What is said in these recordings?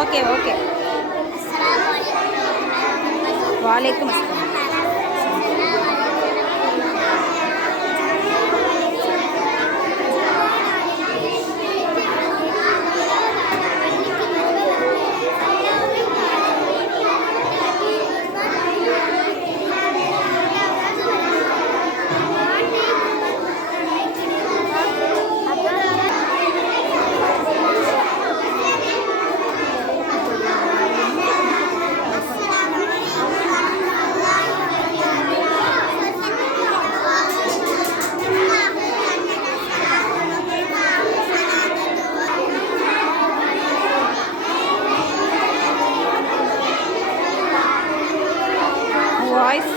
Okay okay. வாலைக்கும் அஸ்ஸலாம். Voice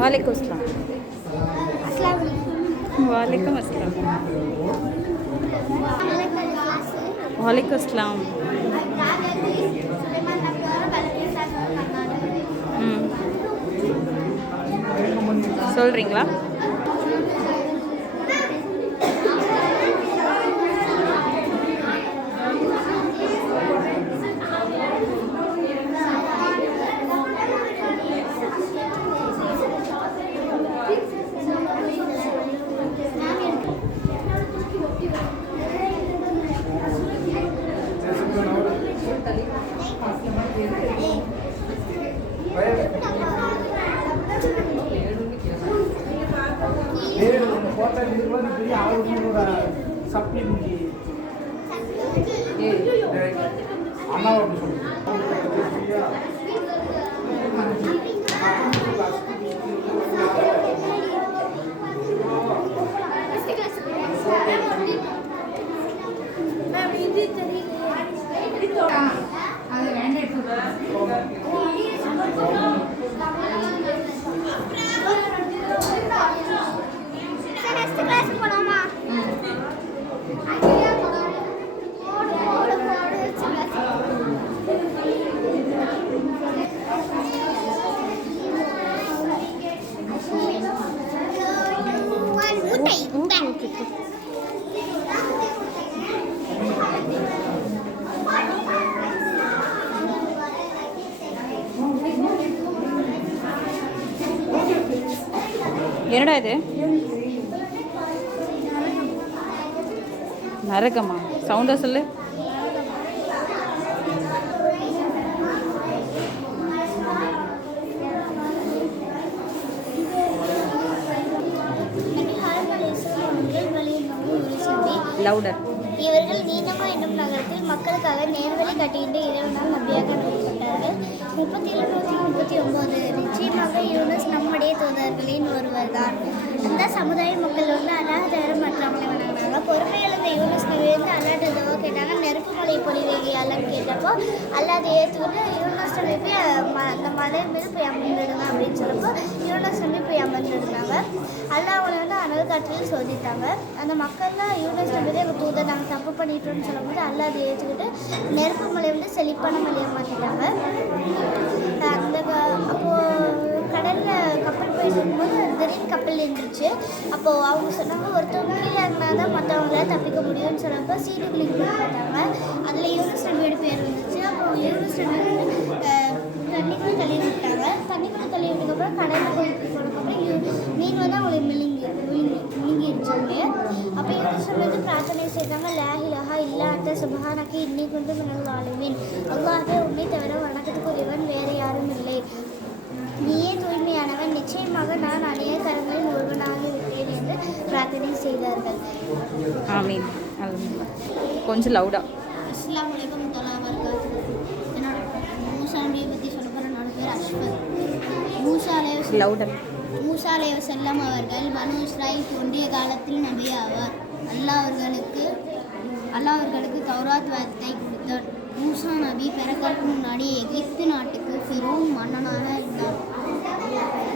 वालेकुम अस्सलाम. वालेकुम अस्सलाम. वालेकुम अस्सलाम. சொல்றீங்களா? என்னடா இது? நரகமா? சவுண்டா சொல்லு. லவுடர். இவர்கள் நீனமா என்னும் நகரத்தில் மக்களுக்காக நேர்வழி காட்டுகின்ற இறைவனால் நபியாக அனுப்பப்பட்டார்கள். 3739. நிச்சயமாக யூனுஸ் நம்முடைய தூதர்களின் ஒருவர் தான். அந்த சமுதாய மக்கள் வந்து அல்லாஹ் தவிர மற்றவங்களை வணங்கினாங்க. பொறுமை இழந்த யூனுஸ் நபி வந்து அல்லாஹ் துவா கேட்டாங்க. நெருப்பு மலை பொழிவையாளன்னு கேட்டப்போ அல்லாஹ் ஏற்றுக்கிட்டு யூனுஸ் நபி போய் அந்த மலை மீது போய் அமர்ந்துடுங்க அப்படின்னு சொல்லப்போ யூனுஸ் நபி போய் அமர்ந்துருந்தாங்க. அல்லாஹ் அவங்களை வந்து அனல் காற்றில் சோதித்தாங்க. அந்த மக்கள்லாம் யூனுஸ் நபி தான் எங்கள் தூதர் நாங்கள் தப்பு பண்ணிட்டோம்னு சொல்லும்போது அல்லாஹ் அதை ஏற்றுக்கிட்டு நெருப்பு மலை வந்து செழிப்பான மலையை மாற்றிட்டாங்க. அப்போது கடலில் கப்பல் போயிட்டு இருக்கும்போது திடீர்னு கப்பல் இருந்துச்சு. அப்போது அவங்க சொன்னாங்க ஒருத்தவங்க கீழே இருந்தால் தான் மற்றவங்களால தப்பிக்க முடியும்னு சொன்னப்போ சீடுகளுக்கு போட்டாங்க. அதில் யூனுஸ் நபியோட பேர் இருந்துச்சு. அப்போ யூனுஸ் நபி தண்ணிக்குள்ளே தள்ளி விட்டாங்க. தண்ணிக்குள்ளே தள்ளி விட்டதுக்கப்புறம் கடலில் போனதுக்கப்புறம் மீன் வந்து அவங்களுக்கு விழுங்கிருச்சாங்க. அப்போ யூனுஸ் நபி வந்து பிரார்த்தனை செய்தாங்க. லா இலாஹா இல்லா அன்த சுப்ஹானக இன்னி குன்து மினல் ஸாலிமீன். அல்லாஹ்வே உன்னை தவிர வணக்கத்துக்குரியவன் வேறு யாரும் இல்லை. நீயே தூய்மையானவன். நிச்சயமாக நான் அநேக கரங்களில் ஒருவனாக விட்டேன் என்று பிரார்த்தனை செய்தார்கள். ஆமீன். கொஞ்சம் லவுடா. அஸ்ஸலாமு அலைக்கும் வரஹ்மத்துல்லாஹி வபரகாத்துஹு. என்னோட மூசா நபியை பற்றி சொல்ல போகிற என்னோட பேர் அஷ்வர். லவுடர். மூசா அலைஹிஸ்ஸலாம் அவர்கள் பனு இஸ்ராயில் தோன்றிய காலத்தில் நபி ஆவார். அல்லாஹ் அவர்களுக்கு தௌராத் வேதத்தை கொடுத்தார். மூசா நபி பிறக்கற்கு முன்னாடி எகிப்து நாட்டுக்கு ஃபிரௌன் மன்னனாக இருந்தார்.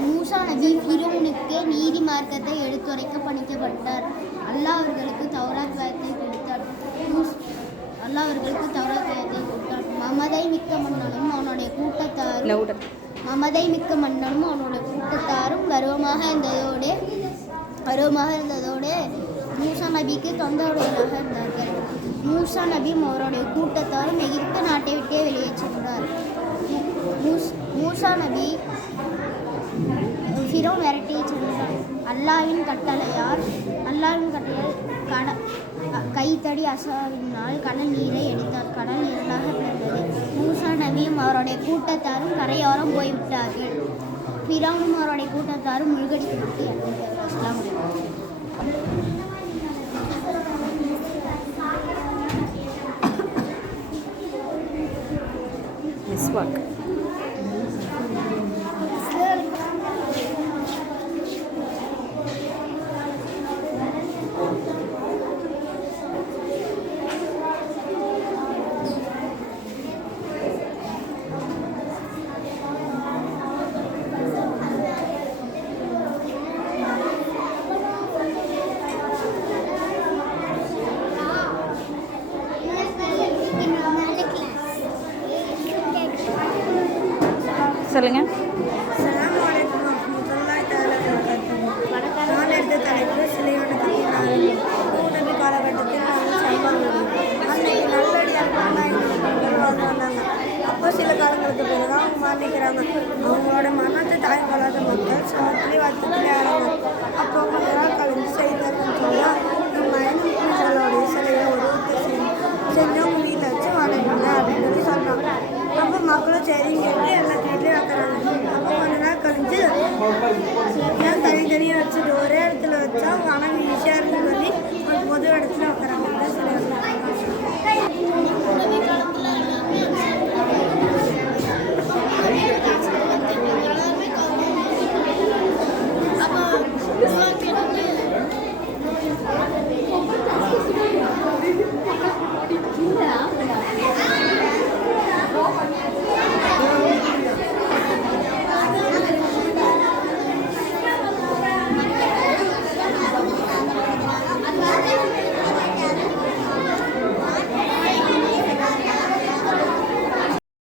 மூசா நபி ஃபிரௌனுக்கு நீதி மார்க்கத்தை எடுத்துரைக்க பணிக்கப்பட்டார். அல்லாஹ் அவர்களுக்கு தௌராத் வேதத்தை கொடுத்தார். மமதை மிக்க மன்னனும் அவனுடைய கூட்டத்தாரும் கர்வமாக இருந்ததோடு மூசா நபிக்கு தொண்டருடையவராக இருந்தார்கள். மூசா நபியும் அவருடைய கூட்டத்தாரும் எகிப்து நாட்டை விட்டே வெளியே சென்றார். மூசா நபி ஃபிரௌன் விரட்டி சென்றார். அல்லாவின் கட்டளையால் கைத்தடி அசாவினால் கடல் நீரை அடித்தார். கடல் இரண்டாக பிளந்தது. மூசா நபியும் அவருடைய கூட்டத்தாரும் கரையோரம் போய்விட்டார்கள். ஃபிரௌனும் அவருடைய கூட்டத்தாரும் முழுகடிக்கப்பட்டு இறந்தார்கள். மிஸ்வாக். சொல்லுங்க. நான் எடுத்த தலைப்பு சிலையான நபி காலகட்டத்தில் அன்னைக்கு நல்லடியார்கள் வந்தாங்க. அப்போ சில காலங்களுக்கு பிறகு அவங்க மாறிக்கிறாங்க. அவங்களோட மனத்தை தாய் கொள்ளாத மக்கள் சவத்திலே வருத்தத்திலே ஆறாங்க. அப்போ கொஞ்ச நாள் கழிஞ்சு செய்தார்கள் சொன்னால் மயனுடைய சிலையை உருவத்தை செஞ்சவங்க வீட்டில் வச்சு வணங்குங்க அப்படின்னு சொல்லி சொன்னாங்க. அப்போ மக்களும் சரின்னு கேட்டு